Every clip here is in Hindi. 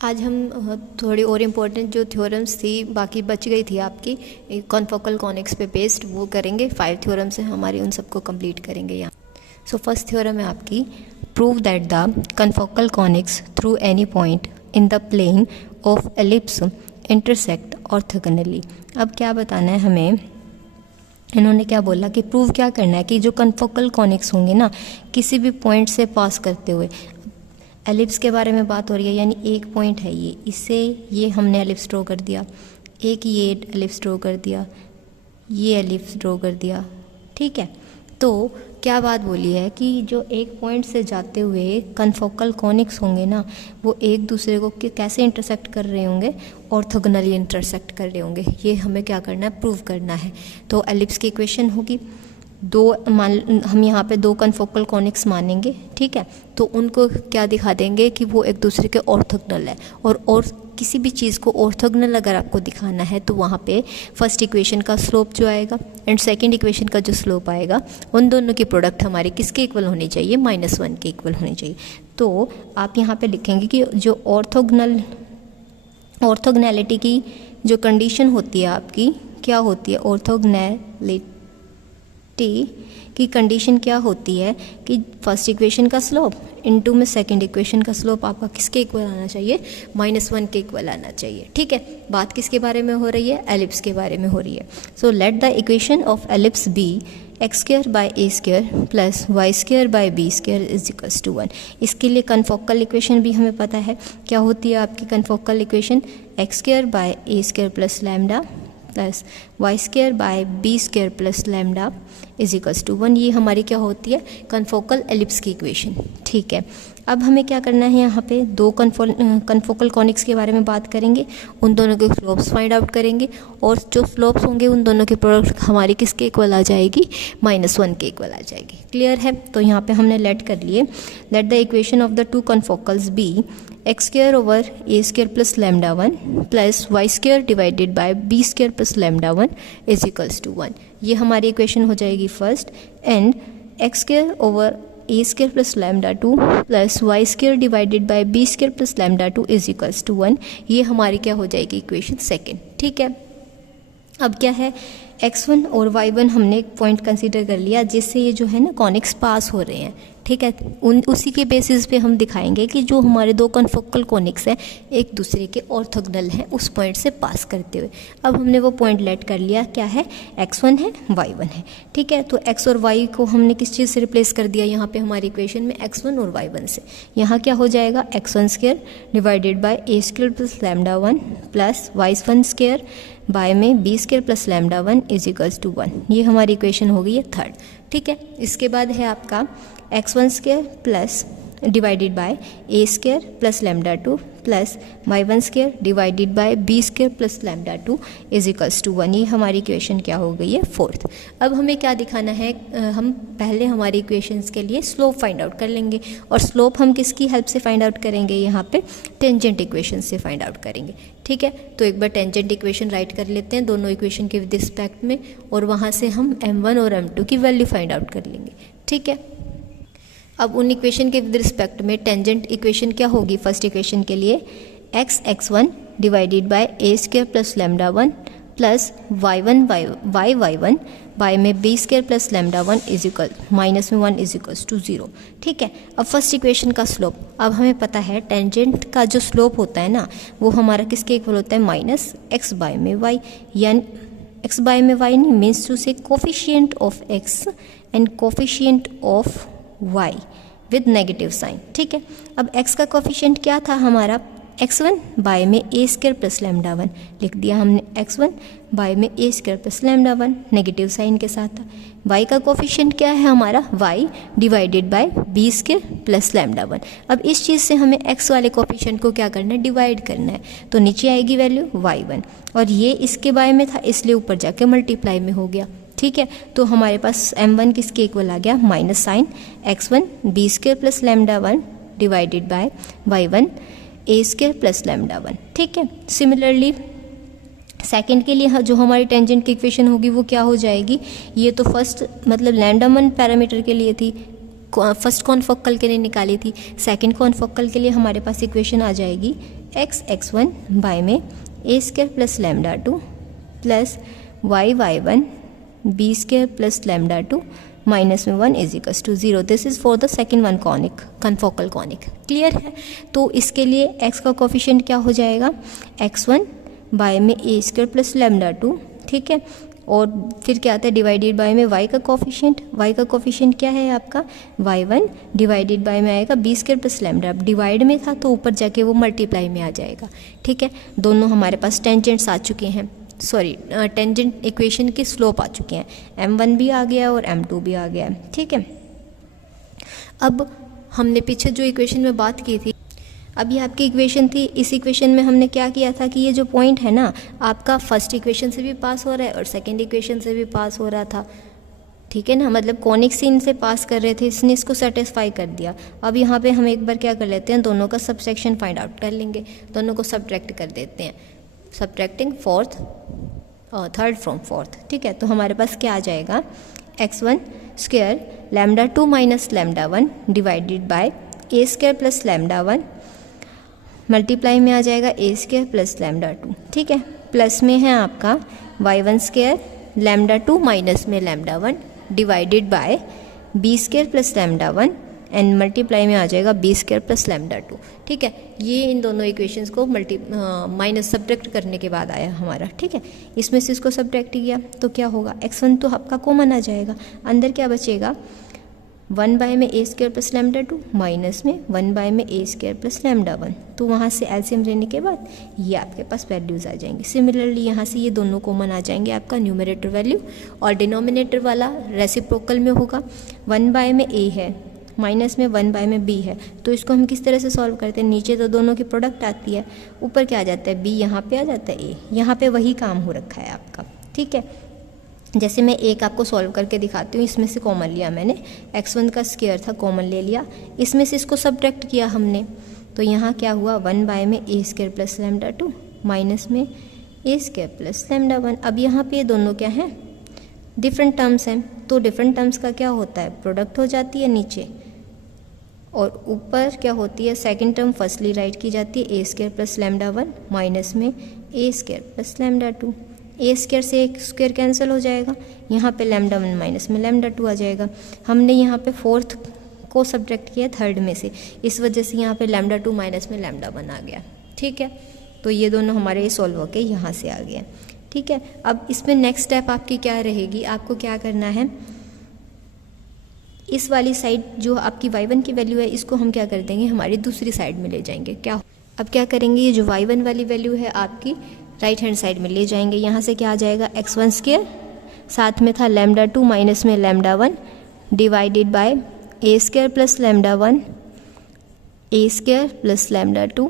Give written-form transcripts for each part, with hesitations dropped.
आज हम थोड़ी और इम्पोर्टेंट जो थ्योरम्स थी बाकी बच गई थी आपकी कॉन्फोकल कॉनिक्स पे बेस्ड, वो करेंगे। 5 थ्योरम्स हैं हमारी, उन सबको कंप्लीट करेंगे यहाँ। सो फर्स्ट थ्योरम है आपकी, prove that the confocal conics through any point in the plane of ellipse intersect orthogonally. अब क्या बताना है हमें, इन्होंने क्या बोला कि प्रूव क्या करना है कि जो कॉन्फोकल कॉनिक्स होंगे ना किसी भी पॉइंट से पास करते हुए, एलिप्स के बारे में बात हो रही है, यानी एक पॉइंट है ये, इससे ये हमने एलिप्स ड्रॉ कर दिया, एक ये एलिप्स ड्रॉ कर दिया, ये एलिप्स ड्रॉ कर दिया, ठीक है। तो क्या बात बोली है कि जो एक पॉइंट से जाते हुए कॉन्फोकल कॉनिक्स होंगे ना, वो एक दूसरे को कैसे इंटरसेक्ट कर रहे होंगे, ऑर्थोगोनली इंटरसेक्ट कर रहे होंगे। ये हमें क्या करना है, प्रूव करना है। तो एलिप्स की इक्वेशन होगी, हम यहाँ पे 2 कॉन्फोकल कॉनिक्स मानेंगे, ठीक है। तो उनको क्या दिखा देंगे कि वो एक दूसरे के ऑर्थोगोनल है, और किसी भी चीज़ को ऑर्थोगोनल अगर आपको दिखाना है तो वहाँ पे फर्स्ट इक्वेशन का स्लोप जो आएगा एंड सेकंड इक्वेशन का जो स्लोप आएगा, उन दोनों की प्रोडक्ट हमारी किसके इक्वल होनी चाहिए, -1 के इक्वल होनी चाहिए। तो आप यहाँ पे लिखेंगे कि जो ऑर्थोगोनैलिटी की जो कंडीशन होती है आपकी, क्या होती है, ऑर्थोगोनैलिटी की कंडीशन क्या होती है कि फर्स्ट इक्वेशन का स्लोप इनटू में सेकंड इक्वेशन का स्लोप आपका किसके इक्वल आना चाहिए, -1 के इक्वल आना चाहिए, ठीक है। बात किसके बारे में हो रही है, एलिप्स के बारे में हो रही है। So let the equation of ellipse be x² by a² plus y² by b² is equals to 1। इसके लिए कन्फोकल इक्वेशन भी हमें पता है, क्या होती है आपकी confocal equation, x² by a² plus lambda plus y² by b² plus lambda is equals to 1। ये हमारी क्या होती है, कन्फोकल एलिप्स की इक्वेशन, ठीक है। अब हमें क्या करना है, यहाँ पे 2 कन्फोकल कॉनिक्स के बारे में बात करेंगे, उन दोनों के स्लोप्स फाइंड आउट करेंगे, और जो स्लोप्स होंगे उन दोनों की प्रोडक्ट हमारी किसके इक्वल आ जाएगी, -1 के इक्वल आ जाएगी। क्लियर है। तो यहाँ पे हमने लेट कर लिए, let the equation of the 2 confocals be x² over a² plus lambda 1 plus y² divided by b² plus lambda 1 is equals to 1। ये हमारी इक्वेशन हो जाएगी first, and x² over a² plus lambda 2 plus y² divided by b² plus lambda 2 is equals to 1। ये हमारी क्या हो जाएगी, इक्वेशन सेकेंड, ठीक है। अब क्या है, x1 और y1 हमने एक पॉइंट कंसीडर कर लिया जिससे ये जो है ना कॉनिक्स पास हो रहे हैं, ठीक है। उसी के बेसिस पे हम दिखाएंगे कि जो हमारे 2 कॉन्फोकल कॉनिक्स हैं एक दूसरे के ऑर्थोगोनल हैं उस पॉइंट से पास करते हुए। अब हमने वो पॉइंट लेट कर लिया, क्या है, x1 है, y1 है, ठीक है। तो x और y को हमने किस चीज़ से रिप्लेस कर दिया, यहाँ पे हमारी इक्वेशन में x1 और y1 से। यहाँ क्या हो जाएगा, x1² divided by a² plus lambda 1 plus y1² by में b² plus lambda 1 is equals to 1। ये हमारी इक्वेशन हो गई है थर्ड, ठीक है। इसके बाद है आपका x1² plus divided by a² plus lambda 2 plus y1² divided by b² plus lambda 2 is equals to 1। ये हमारी इक्वेशन क्या हो गई है, फोर्थ। अब हमें क्या दिखाना है, हम पहले हमारी इक्वेशंस के लिए स्लोप फाइंड आउट कर लेंगे, और स्लोप हम किसकी हेल्प से फाइंड आउट करेंगे, यहाँ पे टेंजेंट इक्वेशन से फाइंड आउट करेंगे, ठीक है। तो एक बार टेंजेंट इक्वेशन राइट कर लेते हैं दोनों इक्वेशन के विद रिस्पेक्ट में, और वहाँ से हम m1 और m2 की वैल्यू फाइंड आउट कर लेंगे, ठीक है। अब उन इक्वेशन के विद रिस्पेक्ट में टेंजेंट इक्वेशन क्या होगी, फर्स्ट इक्वेशन के लिए x1 divided by a² plus lambda 1 plus y1 by y1 by में b² plus lambda 1 is equal -1 is equals to 0, ठीक है। अब फर्स्ट इक्वेशन का स्लोप, अब हमें पता है टेंजेंट का जो स्लोप होता है ना वो हमारा किसके इक्वल होता है, -x बाय में y, यानी x बाय में y नहीं, मीन्स टू से coefficient of x and coefficient of y with negative sign, ठीक है। अब x का कोफिशिएंट क्या था हमारा, x1 बाय में a² प्लस लैम्डा 1 लिख दिया हमने, x1 बाय में a² plus lambda 1 negative sign के साथ था। y का कोफिशिएंट क्या है हमारा, y divided by b² plus lambda 1। अब इस चीज़ से हमें x वाले कोफिशिएंट को क्या करना है, डिवाइड करना है, तो नीचे आएगी वैल्यू y1, और ये इसके बाय में था इसलिए ऊपर जाके मल्टीप्लाई में हो गया, ठीक है। तो हमारे पास m1 किसके इक्वल आ गया, minus sign x1 b² plus lambda 1 divided by y1 a² plus lambda 1, ठीक है। सिमिलरली सेकंड के लिए जो हमारी टेंजेंट की इक्वेशन होगी वो क्या हो जाएगी, ये तो फर्स्ट मतलब लैम्डा 1 पैरामीटर के लिए थी, फर्स्ट कॉन्फोकल के लिए निकाली थी, सेकंड कॉन्फोकल के लिए हमारे पास इक्वेशन आ जाएगी x1 बाय में ए square plus lambda 2 plus y1 B square plus lambda 2 minus में 1 is equals to 0। This is for the second one conic, confocal conic. Clear है? तो इसके लिए x का कोफिशिएंट क्या हो जाएगा, x1 बाय में ए स्क्वायर प्लस लैम्डा 2, ठीक है। और फिर क्या आता है, डिवाइडेड बाय में y का कोफिशिएंट। y का कोफिशिएंट क्या है आपका, y1 डिवाइडेड बाय में आएगा बी स्क्वायर प्लस लैम्डा। अब डिवाइड में था तो ऊपर जाके वो मल्टीप्लाई में आ जाएगा, ठीक है। दोनों हमारे पास टेंजेंट्स आ चुके हैं, सॉरी टेंजेंट इक्वेशन की स्लोप आ चुके हैं, m1 भी आ गया और m2 भी आ गया है, ठीक है। अब हमने पीछे जो इक्वेशन में बात की थी, अब ये आपकी इक्वेशन थी, इस इक्वेशन में हमने क्या किया था कि ये जो पॉइंट है ना आपका फर्स्ट इक्वेशन से भी पास हो रहा है और सेकंड इक्वेशन से भी पास हो रहा था, ठीक है ना। मतलब कॉनिक सीन से पास कर रहे थे, इसने इसको सेटिस्फाई कर दिया। अब यहाँ पे हम एक बार क्या कर लेते हैं, दोनों का सबट्रैक्शन फाइंड आउट कर लेंगे, दोनों को सब्ट्रैक्ट कर देते हैं, सब्ट्रैक्टिंग थर्ड फ्रॉम फोर्थ, ठीक है। तो हमारे पास क्या आ जाएगा, x1 square lambda 2 minus lambda 1 divided bye ए स्क्वायर प्लस लैम्डा 1 मल्टीप्लाई में आ जाएगा ए स्क्वायर प्लस लैम्डा 2, ठीक है। प्लस में है आपका y1 स्क्वायर लैम्डा 2 माइनस में lambda 1 divided by b square plus lambda 1 and multiply में आ जाएगा बी स्क्वायर प्लस लैम्डा 2, ठीक है। ये इन दोनों इक्वेशंस को माइनस सब्ट्रैक्ट करने के बाद आया हमारा, ठीक है। इसमें से इसको सब्ट्रैक्ट किया तो क्या होगा, x1 तो आपका कॉमन आ जाएगा, अंदर क्या बचेगा 1 बाय में ए स्क्वायर प्लस लैम्डा 2 माइनस में 1 बाय में ए स्क्वायर प्लस लैम्डा 1। तो वहाँ से एलसीएम लेने के बाद ये आपके पास वैल्यूज़ आ जाएंगी। सिमिलरली यहाँ से ये दोनों कॉमन आ जाएंगे आपका न्यूमरेटर वैल्यू, और डिनोमिनेटर वाला रेसिप्रोकल में होगा। 1 बाय में ए है माइनस में 1 बाय में बी है, तो इसको हम किस तरह से सॉल्व करते हैं, नीचे तो दोनों की प्रोडक्ट आती है, ऊपर क्या आ जाता है, बी यहाँ पे आ जाता है, ए यहाँ पे वही काम हो रखा है आपका, ठीक है। जैसे मैं एक आपको सॉल्व करके दिखाती हूँ, इसमें से कॉमन लिया मैंने, x1 का स्क्वायर था कॉमन ले लिया, इसमें से इसको सब्ट्रैक्ट किया हमने, तो यहाँ क्या हुआ 1 बाय में ए स्क्वायर प्लस लैम्डा 2 माइनस में ए स्क्वायर प्लस लैम्डा 1। अब यहाँ पे दोनों क्या हैं, डिफरेंट टर्म्स हैं, तो डिफरेंट टर्म्स का क्या होता है, प्रोडक्ट हो जाती है नीचे, और ऊपर क्या होती है, सेकंड टर्म फर्स्टली राइट की जाती है, ए स्क्वायर प्लस लैम्डा 1 माइनस में ए स्क्वायर प्लस लैम्डा 2। ए स्क्वायर से एक स्क्वायर कैंसिल हो जाएगा, यहाँ पे लैम्डा 1 माइनस में लैम्डा 2 आ जाएगा। हमने यहाँ पे फोर्थ को सब्ट्रैक्ट किया थर्ड में से, इस वजह से यहाँ पे लैम्डा 2 माइनस में लैम्डा 1 आ गया, ठीक है। तो ये दोनों हमारे सॉल्व होके यहाँ से आ गए, ठीक है। अब इसमें नेक्स्ट स्टेप आपकी क्या रहेगी, आपको क्या करना है, इस वाली साइड जो आपकी y1 की वैल्यू है इसको हम क्या कर देंगे, हमारी दूसरी साइड में ले जाएंगे। क्या अब क्या करेंगे, ये जो y1 वाली वैल्यू है आपकी राइट हैंड साइड में ले जाएंगे। यहाँ से क्या आ जाएगा, x1 स्क्वायर साथ में था लैम्डा 2 माइनस में lambda 1 divided bye A square plus lambda 1 A square plus lambda 2।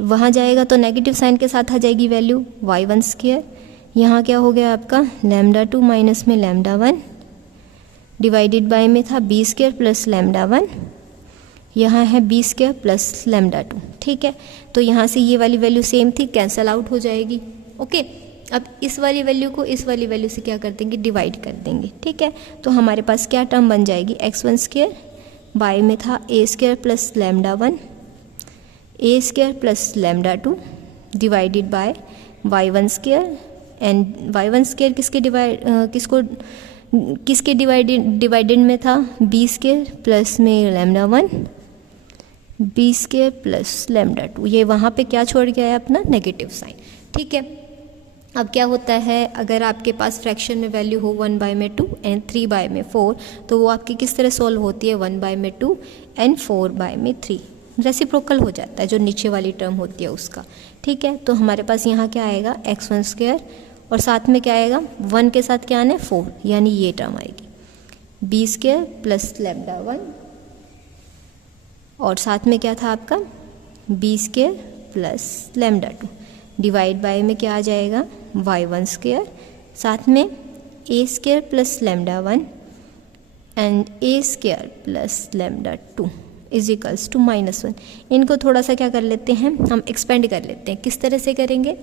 वहाँ जाएगा तो नेगेटिव साइन के साथ आ जाएगी वैल्यू y1 स्क्वायर, यहाँ क्या हो गया आपका लैम्डा 2 माइनस में लैम्डा 1 डिवाइडेड बाय में था बी स्क्वायर प्लस लैम्डा 1, यहाँ है बी स्क्वायर प्लस लैम्डा 2, ठीक है। तो यहाँ से ये वाली वैल्यू सेम थी, कैंसल आउट हो जाएगी, ओके। अब इस वाली वैल्यू को इस वाली वैल्यू से क्या कर देंगे, डिवाइड कर देंगे, ठीक है। तो हमारे पास क्या टर्म बन जाएगी, x1 स्क्वायर बाय में था A square plus lambda 1 A square plus lambda 2 divided by y1 square, and y1 square किसके डिवाइडेड में था, बी स्क्वायर प्लस में lambda 1 B square plus lambda 2। ये वहाँ पे क्या छोड़ गया है अपना, नेगेटिव साइन, ठीक है। अब क्या होता है, अगर आपके पास फ्रैक्शन में वैल्यू हो 1 बाय में 2 एंड 3 बाय में 4, तो वो आपकी किस तरह सॉल्व होती है, 1 बाय में 2 एंड 4 बाय में 3, रेसिप्रोकल हो जाता है जो नीचे वाली टर्म होती है उसका, ठीक है। तो हमारे पास यहाँ क्या आएगा, x1 स्क्वायर और साथ में क्या आएगा, 1 के साथ क्या आना है 4, यानी ये टर्म आएगी बी स्क्वायर प्लस लैम्डा 1 और साथ में क्या था आपका B square plus lambda 2 divide by में क्या आ जाएगा y1 स्क्वायर साथ में ए square plus lambda 1 and A square plus lambda 2 is equals to -1। इनको थोड़ा सा क्या कर लेते हैं, हम एक्सपेंड कर लेते हैं। किस तरह से करेंगे,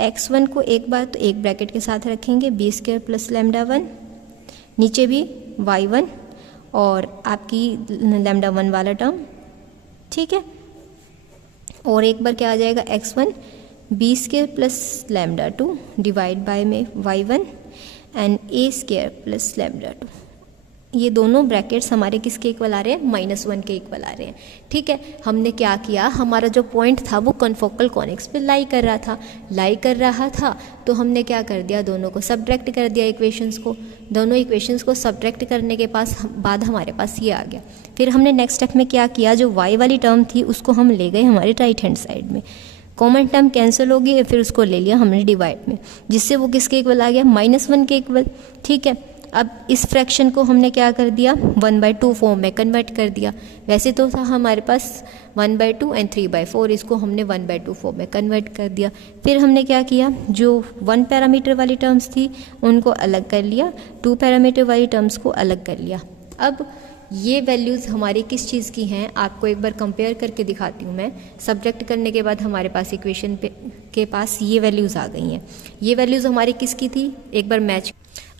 x1 को एक बार तो एक ब्रैकेट के साथ रखेंगे बी स्क्वायर प्लस लैम्डा 1, नीचे भी y1 और आपकी लैम्डा 1 वाला टर्म, ठीक है। और एक बार क्या आ जाएगा x1 b square plus lambda 2 divide by में y1 and a square plus lambda 2। ये दोनों ब्रैकेट्स हमारे किसके इक्वल आ रहे हैं, -1 के इक्वल आ रहे हैं। ठीक है, हमने क्या किया, हमारा जो पॉइंट था वो कॉन्फोकल कॉनिक्स पे लाई कर रहा था तो हमने क्या कर दिया, दोनों को सब्ट्रैक्ट कर दिया इक्वेशंस को। दोनों इक्वेशंस को सब्ट्रैक्ट करने के बाद हमारे पास ये आ गया। फिर हमने नेक्स्ट स्टेप में क्या किया, जो y वाली टर्म थी उसको हम ले गए हमारे राइट हैंड साइड में, कॉमन टर्म कैंसिल हो गई, फिर उसको ले लिया हमने डिवाइड में, जिससे वो किसके इक्वल आ गया, -1 के इक्वल। ठीक है, अब इस फ्रैक्शन को हमने क्या कर दिया, 1/2 फॉर्म में कन्वर्ट कर दिया। वैसे तो था हमारे पास 1/2 एंड 3/4, इसको हमने 1/2 फॉर्म में कन्वर्ट कर दिया। फिर हमने क्या किया, जो 1 पैरामीटर वाली टर्म्स थी उनको अलग कर लिया, 2 पैरामीटर वाली टर्म्स को अलग कर लिया। अब ये वैल्यूज़ हमारी किस चीज़ की हैं, आपको एक बार कंपेयर करके दिखाती हूँ मैं। सब्ट्रैक्ट करने के बाद हमारे पास इक्वेशन के पास ये वैल्यूज़ आ गई हैं। ये वैल्यूज़ हमारी किसकी थी, एक बार मैच।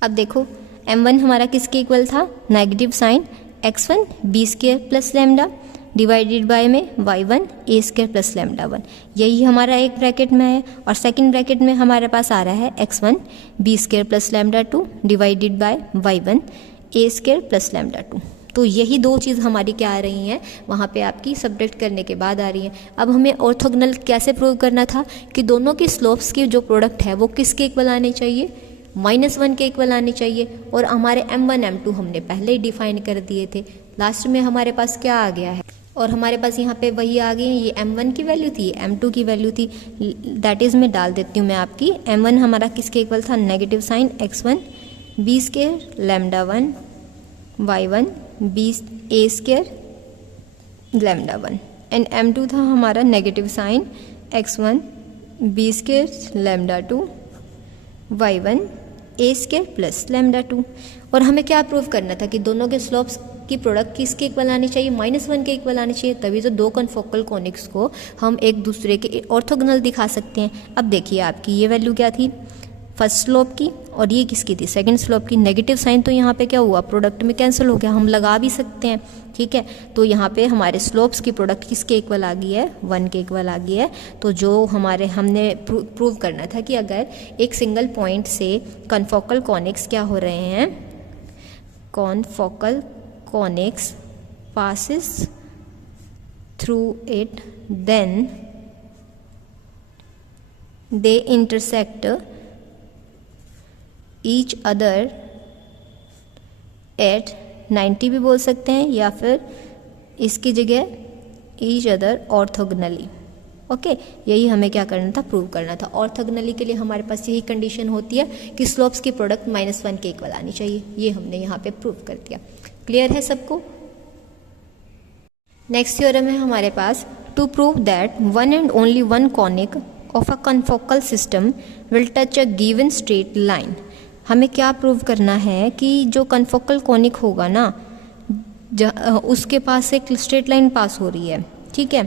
अब देखो m1 हमारा किसके इक्वल था, negative sign x1 b square plus lambda divided by में y1 a square plus lambda 1। यही हमारा एक ब्रैकेट में है, और सेकंड ब्रैकेट में हमारे पास आ रहा है x1 b square plus lambda 2 divided by y1 a square plus lambda 2। तो यही दो चीज़ हमारी क्या आ रही हैं, वहाँ पे आपकी सब्ट्रैक्ट करने के बाद आ रही हैं। अब हमें ऑर्थोगोनल कैसे प्रूव करना था, कि दोनों की स्लोप्स की जो प्रोडक्ट है वो किसके इक्वल आने चाहिए, -1 के इक्वल आने चाहिए। और हमारे m1 m2 हमने पहले ही डिफाइन कर दिए थे। लास्ट में हमारे पास क्या आ गया है, और हमारे पास यहाँ पे वही आ गई है, ये m1 की वैल्यू थी, m2 की वैल्यू थी। दैट इज़ मैं डाल देती हूँ मैं आपकी, m1 हमारा किसके इक्वल था, negative sign x1 b square lambda 1 y1 b a square lambda 1, and m2 था हमारा negative sign x1 b square lambda 2 y1 a square plus lambda 2। और हमें क्या प्रूव करना था, कि दोनों के स्लोप्स की प्रोडक्ट किसके इक्वल आनी चाहिए, -1 के इक्वल आनी चाहिए। तभी तो दो कॉन्फोकल कॉनिक्स को हम एक दूसरे के ऑर्थोगोनल दिखा सकते हैं। अब देखिए आपकी ये वैल्यू क्या थी, फर्स्ट स्लोप की, और ये किसकी थी, सेकंड स्लोप की। नेगेटिव साइन तो यहाँ पे क्या हुआ, प्रोडक्ट में कैंसिल हो गया, हम लगा भी सकते हैं। ठीक है, तो यहाँ पे हमारे स्लोप्स की प्रोडक्ट किसके इक्वल आ गई है, 1 के इक्वल आ गई है। तो जो हमने प्रूव करना था कि अगर एक सिंगल पॉइंट से कॉन्फोकल कॉनिक्स क्या हो रहे हैं, confocal conics passes through it, then they intersect each other at 90 भी बोल सकते हैं, या फिर इसकी जगह each other orthogonally। ओके, यही हमें क्या करना था, प्रूव करना था। ऑर्थोगोनली के लिए हमारे पास यही कंडीशन होती है कि स्लोप्स की प्रोडक्ट -1 के इक्वल आनी चाहिए। ये हमने यहाँ पे प्रूव कर दिया। क्लियर है सबको। नेक्स्ट थ्योरम है हमारे पास, to prove that one and only one conic of a confocal system will touch a given straight line. हमें क्या प्रूव करना है, कि जो कॉन्फोकल कॉनिक होगा ना, उसके पास एक स्ट्रेट लाइन पास हो रही है। ठीक है,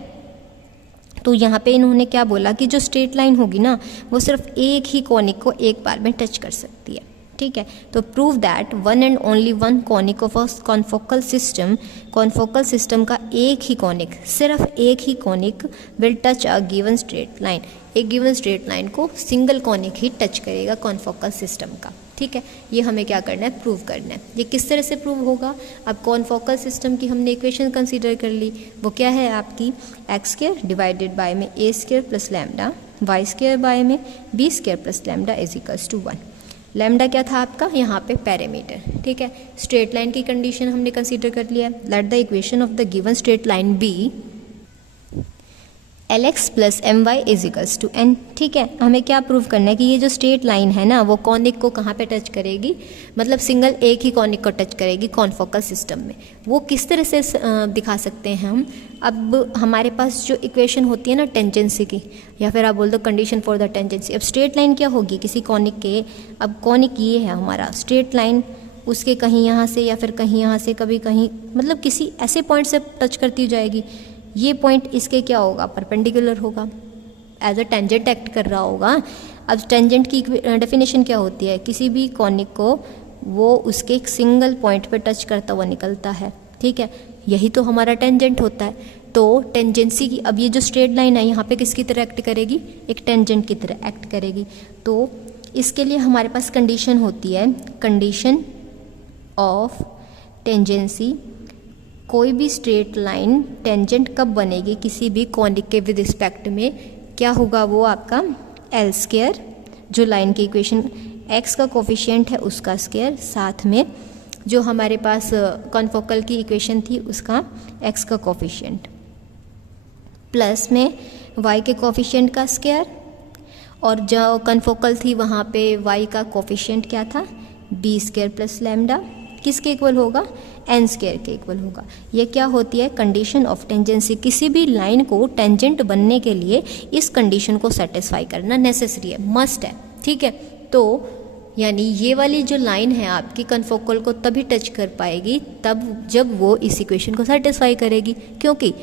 तो यहाँ पे इन्होंने क्या बोला, कि जो स्ट्रेट लाइन होगी ना, वो सिर्फ एक ही कॉनिक को एक बार में टच कर सकती है। ठीक है, तो prove that one and only one conic of a confocal system, confocal system का एक ही कॉनिक, सिर्फ एक ही conic will touch a given straight line, एक गिवन स्ट्रेट लाइन को सिंगल कॉनिक ही टच करेगा कॉन्फोकल सिस्टम का। ठीक है, ये हमें क्या करना है, प्रूव करना है। ये किस तरह से प्रूव होगा, अब कॉन्फोकल सिस्टम की हमने इक्वेशन कंसीडर कर ली, वो क्या है आपकी, एक्स स्क्वायर डिवाइडेड बाय में ए square plus lambda, Y square by में B square plus lambda is equals to 1। Lambda क्या था आपका यहाँ पे, पैरामीटर। ठीक है, स्ट्रेट लाइन की कंडीशन हमने कंसीडर कर लिया। Let the equation of the given straight line be Lx plus M Y is equals to N. ठीक है, हमें क्या प्रूव करना है, कि ये जो स्ट्रेट लाइन है ना, वो कॉनिक को कहाँ पे टच करेगी, मतलब सिंगल एक ही कॉनिक को टच करेगी कॉन्फोकल सिस्टम में। वो किस तरह से दिखा सकते हैं हम, अब हमारे पास जो इक्वेशन होती है ना टेंजेंसी की, या फिर आप बोल दो कंडीशन फॉर द टेंजेंसी। अब स्ट्रेट लाइन क्या होगी किसी कॉनिक के, अब कॉनिक ये है हमारा स्ट्रेट लाइन, उसके कहीं यहाँ से या फिर कहीं यहाँ से, कभी कहीं, मतलब किसी ऐसे पॉइंट से टच करती जाएगी। ये पॉइंट इसके क्या होगा, परपेंडिकुलर होगा, एज अ टेंजेंट एक्ट कर रहा होगा। अब टेंजेंट की डेफिनेशन क्या होती है, किसी भी कॉनिक को वो उसके एक सिंगल पॉइंट पे टच करता हुआ निकलता है। ठीक है, यही तो हमारा टेंजेंट होता है। तो टेंजेंसी की, अब ये जो स्ट्रेट लाइन है यहाँ पे किसकी तरह एक्ट करेगी, एक टेंजेंट की तरह एक्ट करेगी। तो इसके लिए हमारे पास कंडीशन होती है, कंडीशन ऑफ टेंजेंसी। कोई भी स्ट्रेट लाइन टेंजेंट कब बनेगी किसी भी कॉनिक के विद रिस्पेक्ट में, क्या होगा वो आपका एल स्क्वायर, जो लाइन की इक्वेशन एक्स का कोफिशिएंट है उसका स्क्वायर, साथ में जो हमारे पास कॉन्फोकल की इक्वेशन थी उसका एक्स का कोफिशिएंट, प्लस में वाई के कोफिशिएंट का स्क्वायर, और जो कॉन्फोकल थी वहाँ पे वाई का कोफिशिएंट क्या था, बी स्क्वायर प्लस लैम्डा, किसके इक्वल होगा, एन स्क्वायर के इक्वल होगा। ये क्या होती है, कंडीशन ऑफ टेंजेंसी। किसी भी लाइन को टेंजेंट बनने के लिए इस कंडीशन को सेटिस्फाई करना नेसेसरी है, मस्ट है, ठीक है। तो यानी ये वाली जो लाइन है आपकी कॉन्फोकल को तभी टच कर पाएगी तब जब वो इस इक्वेशन को सेटिस्फाई करेगी, क्योंकि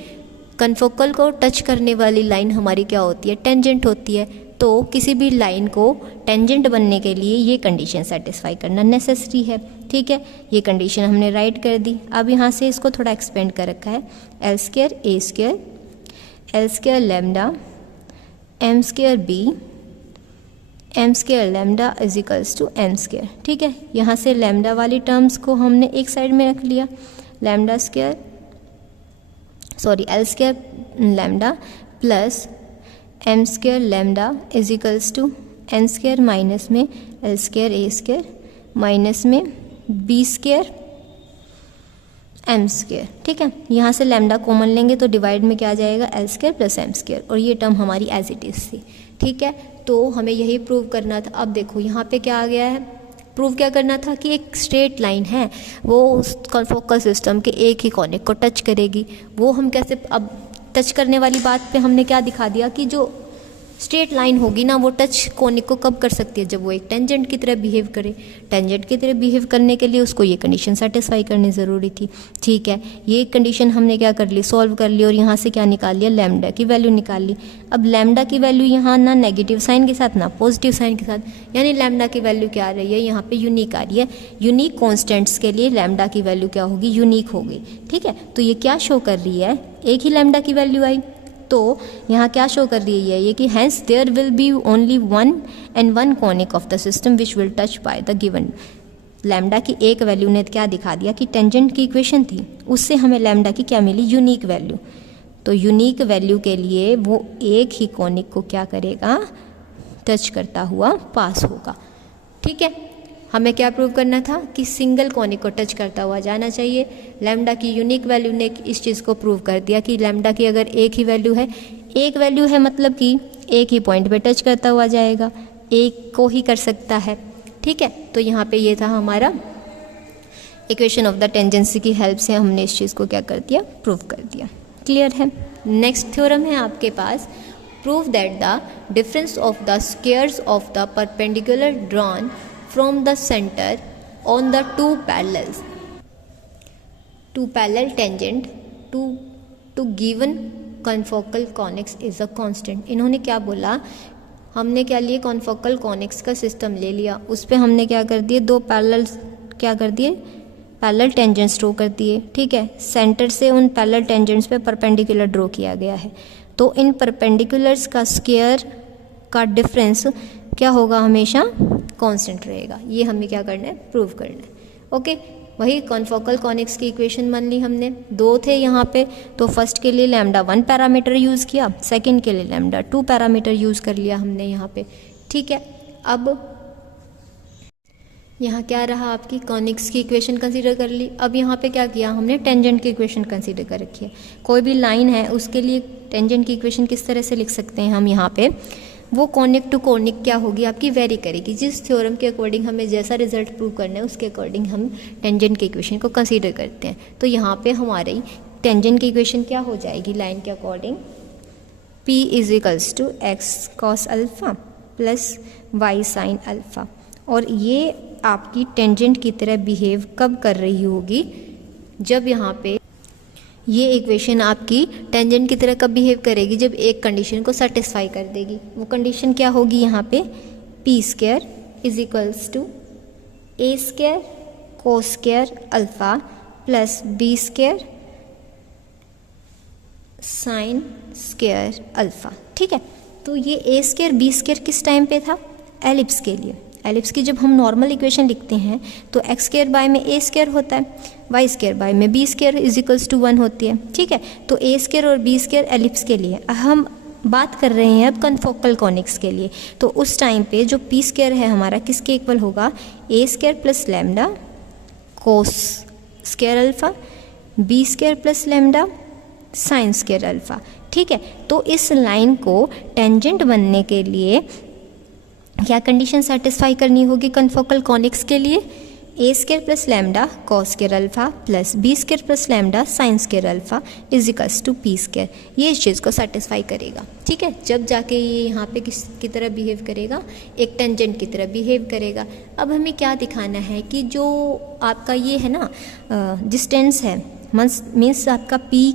कॉन्फोकल को टच करने वाली लाइन हमारी क्या होती है, टेंजेंट होती है। तो किसी भी लाइन को टेंजेंट बनने के लिए ये कंडीशन सेटिस्फाई करना नेसेसरी है, ठीक है। ये कंडीशन हमने राइट कर दी। अब यहाँ से इसको थोड़ा एक्सपेंड कर रखा है, l square a square, l square lambda, m square b, m square lambda is equals to n square, ठीक है। यहाँ से लैम्डा वाली टर्म्स को हमने एक साइड में रख लिया, lambda square l square lambda plus m square lambda is equals to n square minus में l square a square minus में बी स्क्वायर एम स्क्वायर, ठीक है। यहाँ से लैम्डा कॉमन लेंगे तो डिवाइड में क्या आ जाएगा, l square plus m square, और ये टर्म हमारी एज इट इज थी, ठीक है। तो हमें यही प्रूव करना था। अब देखो यहाँ पे क्या आ गया है, प्रूव क्या करना था कि एक स्ट्रेट लाइन है वो उस कॉन्फोकल सिस्टम के एक ही कॉनिक को टच करेगी। वो हम कैसे, अब टच करने वाली बात पे हमने क्या दिखा दिया कि जो स्ट्रेट लाइन होगी ना वो टच कॉनिक को कब कर सकती है, जब वो एक टेंजेंट की तरह बिहेव करे। टेंजेंट की तरह बिहेव करने के लिए उसको ये कंडीशन सेटिस्फाई करनी ज़रूरी थी, ठीक है। ये कंडीशन हमने क्या कर ली, सॉल्व कर ली, और यहाँ से क्या निकाल लिया, लैम्डा की वैल्यू निकाल ली। अब लैम्डा की वैल्यू यहाँ ना नेगेटिव साइन के साथ ना पॉजिटिव साइन के साथ, यानी लैम्डा की वैल्यू क्या आ रही है, यहाँ पे यूनिक आ रही है। यूनिक कॉन्स्टेंट्स के लिए लैम्डा की वैल्यू क्या होगी, यूनिक होगी, ठीक है। तो ये क्या शो कर रही है, एक ही लैम्डा की वैल्यू आई। तो यहाँ क्या शो कर रही है ये कि hence there will be only one conic of the system which will touch by the given. Lambda की एक वैल्यू ने क्या दिखा दिया कि टेंजेंट की इक्वेशन थी, उससे हमें लैम्डा की क्या मिली, यूनिक वैल्यू। तो यूनिक वैल्यू के लिए वो एक ही कॉनिक को क्या करेगा, टच करता हुआ पास होगा, ठीक है। हमें क्या प्रूव करना था कि सिंगल कॉनिक को टच करता हुआ जाना चाहिए। लैम्डा की यूनिक वैल्यू ने इस चीज़ को प्रूव कर दिया कि लैम्डा की अगर एक ही वैल्यू है, एक वैल्यू है मतलब कि एक ही पॉइंट पे टच करता हुआ जाएगा, एक को ही कर सकता है, ठीक है। तो यहाँ पे ये था हमारा इक्वेशन ऑफ द टेंजेंसी की हेल्प से हमने इस चीज़ को क्या कर दिया, प्रूव कर दिया। क्लियर है। नेक्स्ट थ्योरम है आपके पास, prove that the difference of the squares of the perpendicular drawn from the center on the two parallel tangent to given confocal conics is a constant। इन्होंने क्या बोला, हमने क्या लिए, कॉन्फोकल कॉनिक्स का सिस्टम ले लिया, उस पर हमने क्या कर दिए, दो पैरेलल क्या कर दिए, पैरेलल टेंजेंट्स ड्रॉ कर दिए, ठीक है। सेंटर से उन पैरेलल टेंजेंट्स पे परपेंडिकुलर ड्रॉ किया गया है। तो इन परपेंडिकुलर्स का स्क्वायर का डिफरेंस क्या होगा, हमेशा कांस्टेंट रहेगा। ये हमें क्या करना है, प्रूव करना है, ओके। वही कॉन्फोकल कॉनिक्स की इक्वेशन मान ली हमने, दो थे यहाँ पे, तो फर्स्ट के लिए लैम्डा 1 पैरामीटर यूज़ किया, सेकंड के लिए लैम्डा 2 पैरामीटर यूज़ कर लिया हमने यहाँ पे, ठीक है। अब यहाँ क्या रहा, आपकी कॉनिक्स की इक्वेशन कंसीडर कर ली। अब यहाँ पे क्या किया हमने, टेंजेंट की इक्वेशन कंसीडर कर रखी है। कोई भी लाइन है उसके लिए टेंजेंट की इक्वेशन किस तरह से लिख सकते हैं हम, यहाँ पे वो कॉनिक टू कॉनिक क्या होगी आपकी, वेरी करेगी। जिस थ्योरम के अकॉर्डिंग हमें जैसा रिजल्ट प्रूव करना है उसके अकॉर्डिंग हम टेंजेंट की इक्वेशन को कंसीडर करते हैं। तो यहाँ पे हमारी टेंजेंट की इक्वेशन क्या हो जाएगी, लाइन के according, P is equals to x cos alpha plus y sine alpha. और ये आपकी टेंजेंट की तरह बिहेव कब कर रही होगी, जब यहाँ पे ये इक्वेशन आपकी टेंजेंट की तरह कब बिहेव करेगी, जब एक कंडीशन को सेटिस्फाई कर देगी। वो कंडीशन क्या होगी, यहाँ पे p square is equals to a square cos square alpha plus b square sine square alpha. ठीक है, तो ये ए स्क्वायर बी स्क्वायर किस टाइम पे था? एलिप्स के लिए। एलिप्स की जब हम नॉर्मल इक्वेशन लिखते हैं तो एक्स स्क्वायर बाय में ए स्क्वायर होता है, वाई स्क्वायर बाय में B square is equals to 1 होती है। ठीक है, तो ए स्क्वायर और बी स्क्वायर एलिप्स के लिए। हम बात कर रहे हैं अब कन्फोकल कॉनिक्स के लिए, तो उस टाइम पे जो पी स्क्वायर है हमारा किसके इक्वल होगा? A square plus lambda cos square alpha, b square plus lambda sine square alpha. ठीक है, तो इस लाइन को टेंजेंट बनने के लिए क्या कंडीशन सेटिस्फाई करनी होगी कन्फोकल कॉनिक्स के लिए? A square plus lambda cos square alpha plus b square plus lambda sine square alpha is equals to p square. ये इस चीज़ को सेटिस्फाई करेगा। ठीक है, जब जाके ये यहाँ पे किस की तरह बिहेव करेगा? एक टेंजेंट की तरह बिहेव करेगा। अब हमें क्या दिखाना है कि जो आपका ये है ना डिस्टेंस है, मीन्स आपका पी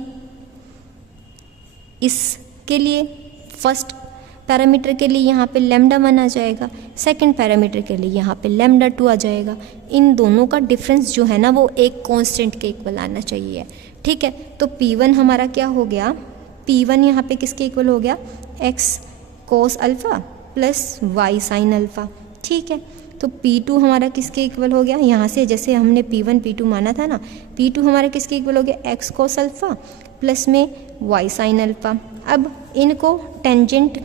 इसके लिए फर्स्ट पैरामीटर के लिए यहाँ पे लैम्डा 1 आ जाएगा, सेकंड पैरामीटर के लिए यहाँ पे लैम्डा 2 आ जाएगा। इन दोनों का डिफरेंस जो है ना वो एक कांस्टेंट के इक्वल आना चाहिए। ठीक है, तो P1 हमारा क्या हो गया? P1 यहाँ पे किसके इक्वल हो गया? x cos alpha plus y sine alpha. ठीक है, तो P2 हमारा किसके इक्वल हो गया? यहाँ से जैसे हमने P1 P2 माना था ना, P2 हमारा किसके इक्वल हो गया? x कोस अल्फ़ा प्लस में y साइन अल्फ़ा। अब इनको टेंजेंट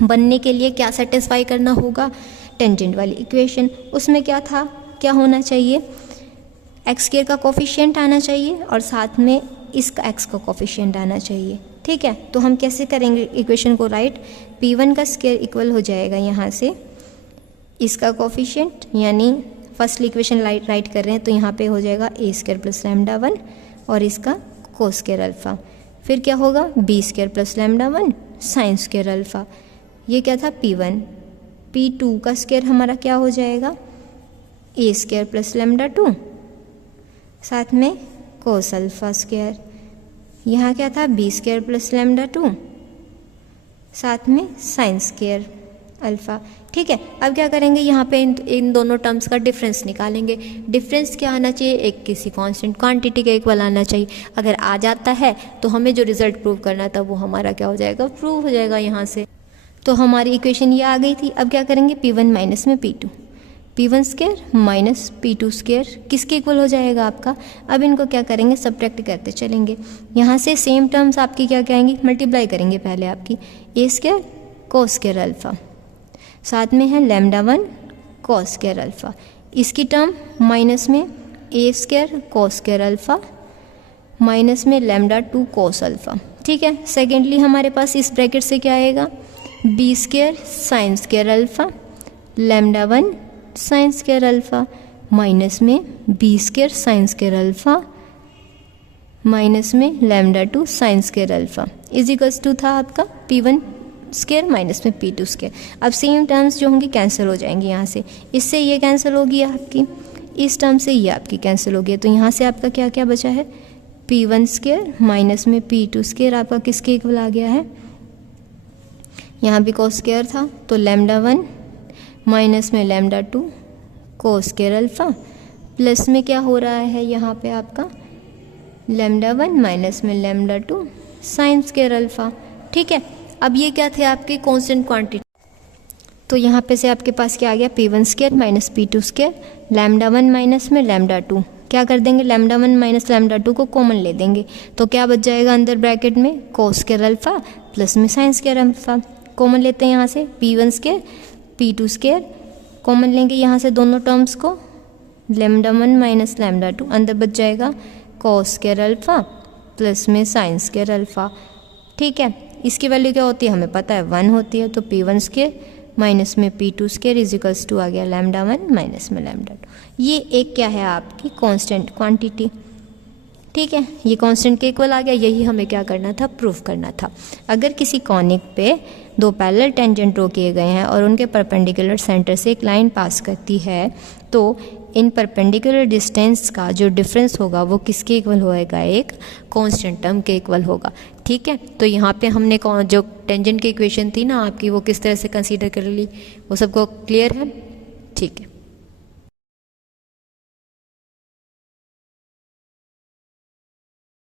बनने के लिए क्या सेटिस्फाई करना होगा? टेंजेंट वाली इक्वेशन। उसमें क्या था, क्या होना चाहिए? एक्स स्क्वायर का कोफिशिएंट आना चाहिए और साथ में इसका एक्स का कोफिशिएंट आना चाहिए। ठीक है, तो हम कैसे करेंगे इक्वेशन को राइट? P1 का स्क्वायर इक्वल हो जाएगा यहाँ से इसका कोफिशिएंट, यानी फर्स्ट इक्वेशन राइट कर रहे हैं तो यहाँ पे हो जाएगा ए स्क्वायर प्लस लैम्डा 1 और इसका कोस स्क्वायर अल्फ़ा। फिर क्या होगा? B square plus lambda 1 sine square alpha. ये क्या था? P1। P2 का स्क्वायर हमारा क्या हो जाएगा? ए स्क्वायर प्लस लैम्डा 2 साथ में कोस अल्फ़ा स्क्वायर। यहाँ क्या था? बी स्क्वायर प्लस लैम्डा 2 साथ में साइन स्क्वायर अल्फ़ा। ठीक है, अब क्या करेंगे? यहाँ पे इन दोनों टर्म्स का डिफरेंस निकालेंगे। डिफरेंस क्या आना चाहिए? एक किसी कांस्टेंट क्वांटिटी के इक्वल आना चाहिए। अगर आ जाता है तो हमें जो रिजल्ट प्रूव करना था वो हमारा क्या हो जाएगा? प्रूव हो जाएगा यहाँ से। तो हमारी इक्वेशन ये आ गई थी। अब क्या करेंगे? P1 माइनस में P2, P1 square minus P2 square किसके इक्वल हो जाएगा आपका? अब इनको क्या करेंगे? सब्ट्रैक्ट करते चलेंगे। यहाँ से सेम टर्म्स आपकी क्या कहेंगी? मल्टीप्लाई करेंगे पहले आपकी a square cos square alpha, साथ में है लैम्डा 1 कोस स्क्वायर अल्फ़ा। इसकी टर्म माइनस में ए square cos square alpha minus में लैम्डा 2 कोस अल्फ़ा। ठीक है, सेकेंडली हमारे पास इस ब्रैकेट से क्या आएगा? B square sine square alpha lambda 1 sine square alpha minus में B square sine square alpha minus में lambda 2 sine square alpha is equals to था आपका P1 स्क्वायर माइनस में P2 स्क्वायर। अब सेम टर्म्स जो होंगी कैंसिल हो जाएंगी। यहाँ से इससे ये कैंसिल होगी आपकी, इस टर्म से ये आपकी कैंसिल हो गई। तो यहाँ से आपका क्या क्या बचा है? P1 स्क्वायर माइनस में P2 स्क्वायर आपका किसके इक्वल आ गया है? यहाँ भी कोस स्क्वायर था तो लैम्डा 1 माइनस में लैम्डा 2 कोस स्क्वायर अल्फ़ा प्लस में क्या हो रहा है यहाँ पे आपका? लैम्डा 1 माइनस में लैम्डा 2 साइन स्क्वायर अल्फ़ा। ठीक है, अब ये क्या थे आपके कांस्टेंट क्वांटिटी? तो यहाँ पे से आपके पास क्या आ गया? P1 square minus P2 square lambda 1 minus में लैम्डा 2। क्या कर देंगे? लैम्डा 1 माइनस लैम्डा 2 को कॉमन ले देंगे तो क्या बच जाएगा अंदर ब्रैकेट में? कोस स्क्वायर अल्फ़ा प्लस में साइन स्क्वायर अल्फ़ा। कॉमन लेते हैं यहाँ से P1 square P2 square common लेंगे यहाँ से दोनों टर्म्स को, लैम्डा 1 माइनस लैम्डा 2 अंदर बच जाएगा कोस स्क्वायर अल्फ़ा प्लस में साइन स्क्वायर अल्फ़ा। ठीक है, इसकी वैल्यू क्या होती है हमें पता है? 1 होती है। तो P1 स्क्वायर माइनस में P2 square is equals to आ गया लैम्डा 1 माइनस में लैम्डा 2। ये एक क्या है आपकी? Constant quantity. ठीक है, ये कांस्टेंट के इक्वल आ गया। यही हमें क्या करना था? प्रूफ करना था। अगर किसी कॉनिक पे दो पैरेलल टेंजेंट ड्रॉ किए गए हैं और उनके परपेंडिकुलर सेंटर से एक लाइन पास करती है तो इन परपेंडिकुलर डिस्टेंस का जो डिफरेंस होगा वो किसके इक्वल होएगा? एक कांस्टेंट टर्म के इक्वल होगा। ठीक है, तो यहाँ पे हमने जो टेंजेंट की इक्वेशन थी ना आपकी वो किस तरह से कंसीडर कर ली, वो सबको क्लियर है? ठीक है।